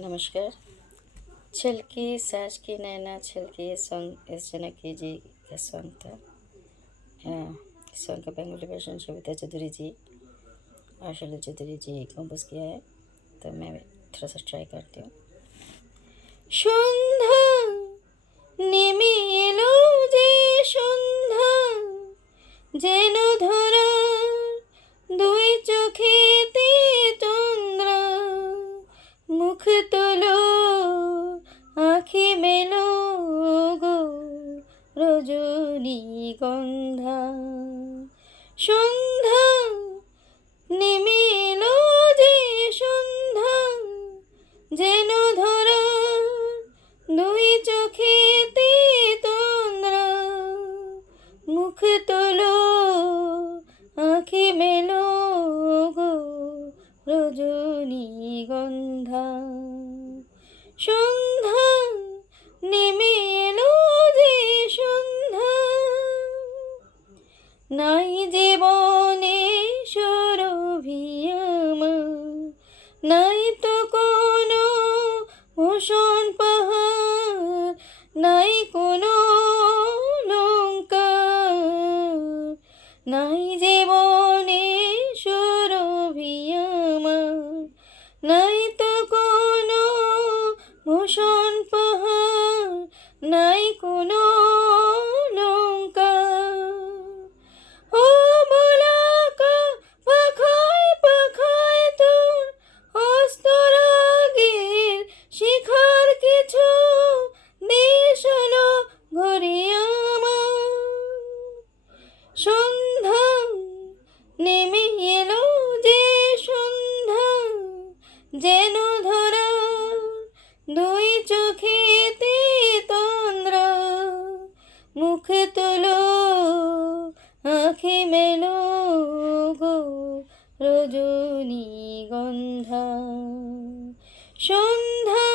नमस्कार। छिलकी साज की नैना छिलकी ये सॉन्ग एस जानकी जी का सॉन्ग था। इस सॉन्ग का बंगाली वर्जन सविता चौधरी जी और शैलजा चौधरी जी कंपोज किया है, तो मैं थोड़ा सा ट्राई करती हूँ। সন্ধ্যা নেমে এলো যে সন্ধ্যা, যেন ধরার দুই চোখেতে তন্দ্রা, মুখ তোলো আখি মেলো গো রজনীগন্ধা। সন্ধ্যা নেমে এলো যে সন্ধ্যা, যেন ধরার দুই চোখেতে তন্দ্রা, মুখ তোলো আখি মেলো গো রজনীগন্ধা। সন্ধ্যা নেমে এলো যে সন্ধ্যা, নাই জীবনে সুরভি আমার, নাই তো কোনো ভূষণ পাহাড়, নাই কোনো অলংকার, নাই জীবনে সুরভি আমার, নাই তো কোনো ভূষণ পাহাড়, নাই কোনো অলংকার। ও বলাকা পাখায় পাখায় তোর হস্তরাগের শিখার কিছু দেশ হলো ঘরে আমার। সন্ধ্যা নেমে এলো যে সন্ধ্যা, যেন ধরার দুই চোখেতে তন্দ্রা, মুখ তোলো আখি মেলো গো রজনীগন্ধা। সন্ধ্যা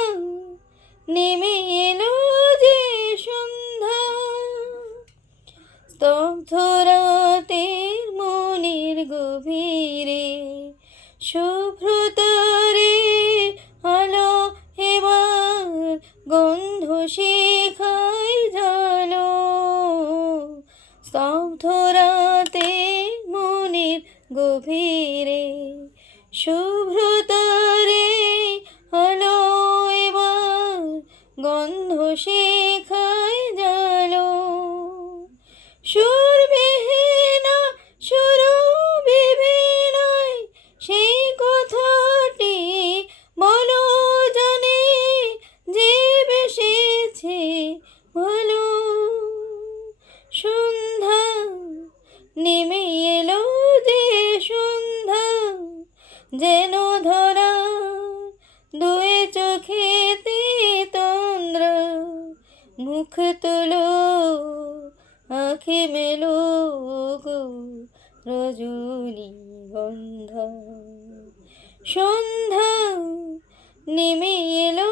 নেমে এলো যে সন্ধ্যা, স্তব্ধ রাতের মনের গভীরে শুভ্রতারে আলো এবার গন্ধ শিখায় জালো। স্তব্ধ রাতে মনের গভীরে শুভ্রতারে আলো এবার গন্ধ শিখায় জালো। সুরবিহীনা সুরবিহীনায় সেই কথাটি বলো জানে যে বেসেছে বলো। সন্ধ্যা নেমে এলো যে সন্ধ্যা, যেন ধরা দুই চোখেতে তন্দ্রা, মুখ তোলো আখি মেলো গো রজনীগন্ধা। সন্ধ্যা নেমে এলো